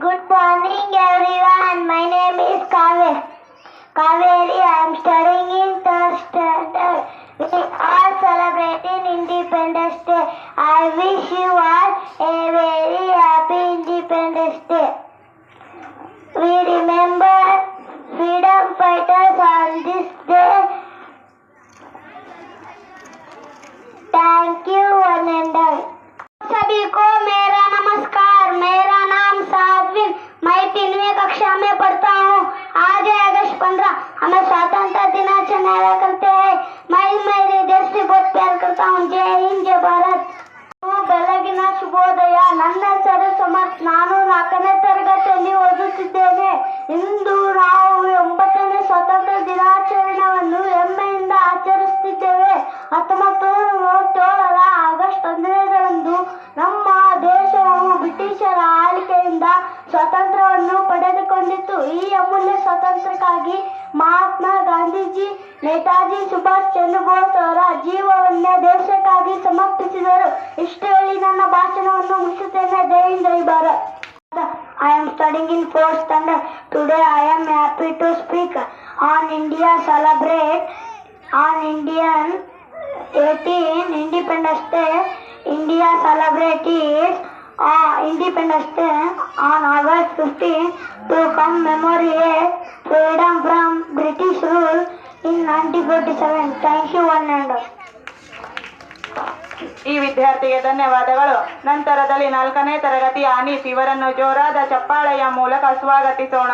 Good morning everyone. My name is Kaveri. I am studying in third standard. We are celebrating Independence Day. I wish you all a very happy Independence Day. We remember freedom fighters on this day. Thank you one and all. सभी को मेरा नमस्कार। मेरा नाम साधविन, मैं 3वीं कक्षा में पढ़ता हूँ। आज है अगस्त 15, हमें स्वतंत्रता दिनाचरण करते हैं। मैं मेरे देश से बहुत प्यार करता हूँ। जय हिंद, जय भारत। ಬೆಳಗಿನ ಶುಭೋದಯ. ನನ್ನ ಹೆಸರು ಸಮರ್ಥ್. ನಾನು 4ನೇ ತರಗತಿಯಲ್ಲಿ ಓದುತ್ತಿದ್ದೇನೆ. ಇಂದು ನಾವು 9ನೇ ಸ್ವಾತಂತ್ರ್ಯ ದಿನಾಚರಣೆಯನ್ನು ಹೆಮ್ಮೆಯಿಂದ ಆಚರಿಸುತ್ತಿದ್ದೇವೆ. 1947ರ ಆಗಸ್ಟ್ 15ರಂದು ನಮ್ಮ ದೇಶವು ಬ್ರಿಟಿಷರ ಆಳ್ವಿಕೆಯಿಂದ ಸ್ವಾತಂತ್ರ್ಯವನ್ನು ಪಡೆದುಕೊಂಡಿತು. ಈ ಅಮೂಲ್ಯ ಸ್ವಾತಂತ್ರ್ಯಕ್ಕಾಗಿ ಮಹಾತ್ಮ ಗಾಂಧೀಜಿ, ನೇತಾಜಿ ಸುಭಾಷ್ ಚಂದ್ರ ಬೋಸ್ ಅವರ ಜೀವವನ್ನೇ ದೇಶಕ್ಕಾಗಿ ಸಮರ್ಪಿಸಿದರು. ಇಷ್ಟು ಹೇಳಿ ನನ್ನ ಭಾಷಣವನ್ನು ಮುಗಿಸುತ್ತೇನೆ. ಜೈ ಹಿಂದ್, ಜೈ Bharat. I am studying in 4th standard. Today I am happy to speak on India celebrate on Indian 18 Independence Day. India celebrates Independence Day on August 15 to commemorate freedom from British rule in 1947. Thank you one and all. ಈ ವಿದ್ಯಾರ್ಥಿಗೆ ಧನ್ಯವಾದಗಳು. ನಂತರದಲ್ಲಿ 4ನೇ ತರಗತಿಯ ಅನೀಫ್ ಇವರನ್ನು ಜೋರಾದ ಚಪ್ಪಾಳೆಯ ಮೂಲಕ ಸ್ವಾಗತಿಸೋಣ.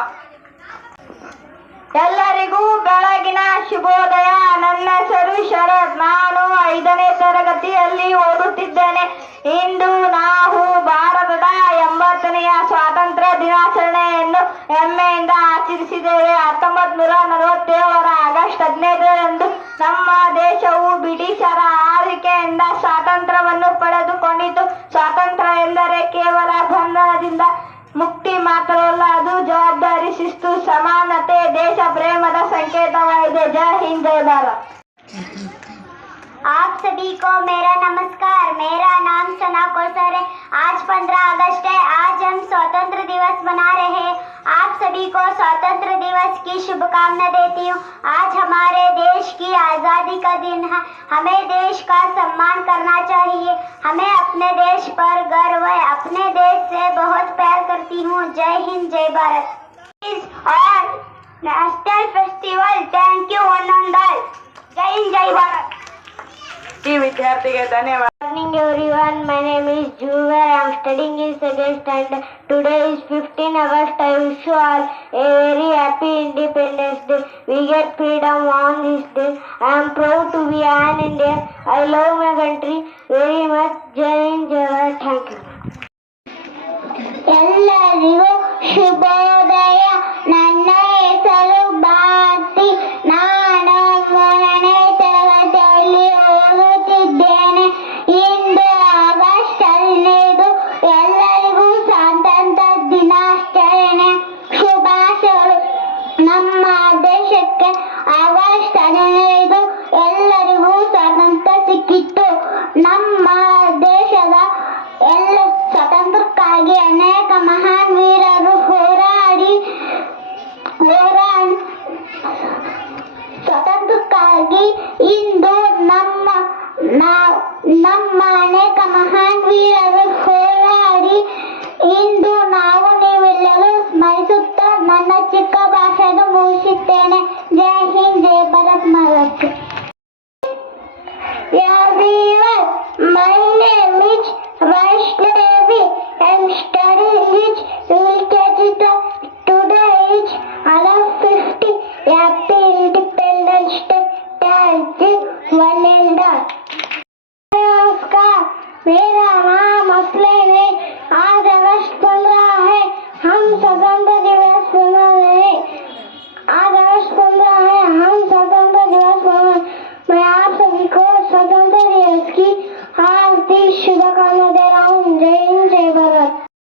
ಎಲ್ಲರಿಗೂ ಬೆಳಗಿನ ಶುಭೋದಯ. ನನ್ನ ಹೆಸರು ಶರತ್. ನಾನು 5ನೇ ತರಗತಿಯಲ್ಲಿ ಓದುತ್ತಿದ್ದೇನೆ. ಇಂದು ನಾವು ಭಾರತದ 80ನೆಯ ಸ್ವಾತಂತ್ರ್ಯ ದಿನಾಚರಣೆಯನ್ನು ಹೆಮ್ಮೆಯಿಂದ ಆಚರಿಸಿದ್ದೇವೆ. 1947ರ ಆಗಸ್ಟ್ 15ರಂದು ನಮ್ಮ ದೇಶವು ಬ್ರಿಟಿಷರ ಆಳ್ವಿಕೆಯಿಂದ ಸ್ವಾತಂತ್ರ್ಯವನ್ನು ಪಡೆದುಕೊಂಡಿತು. ಸ್ವಾತಂತ್ರ್ಯ ಎಂದರೆ ಕೇವಲ ಬಂಧನದಿಂದ ಮುಕ್ತಿ ಮಾತ್ರವಲ್ಲ, ಅದು ಜವಾಬ್ದಾರಿ, ಶಿಸ್ತು, ಸಮಾನತೆ, ದೇಶ ಪ್ರೇಮದ ಸಂಕೇತವಾಗಿದೆ. ಜೈ ಹಿಂದ್, ಜೈ ಭಾರತ್. आप सभी को मेरा नमस्कार। मेरा नाम सना कौसर है। आज 15 अगस्त है। आज हम स्वतंत्र दिवस मना रहे हैं। आप सभी को स्वतंत्र दिवस की शुभकामना देती हूँ। आज हमारे देश की आज़ादी का दिन है। हमें देश का सम्मान करना चाहिए। हमें अपने देश पर गर्व है। अपने देश से बहुत प्यार करती हूँ। जय हिंद, जय भारत. और national festival. Thank you one and all. जय हिंद, जय भारत. ಈ ವಿದ್ಯಾರ್ಥಿಗೆ ಧನ್ಯವಾದ. Good morning everyone. My name is Juver. I am studying in 2nd standard. Today is 15 August. I wish you all a very happy Independence Day. We get freedom on this day. I am proud to be an Indian. I love my country very much. Jai Hind, Jai Bharat. Thank you. ಎಲ್ಲರಿಗೂ ಶುಭ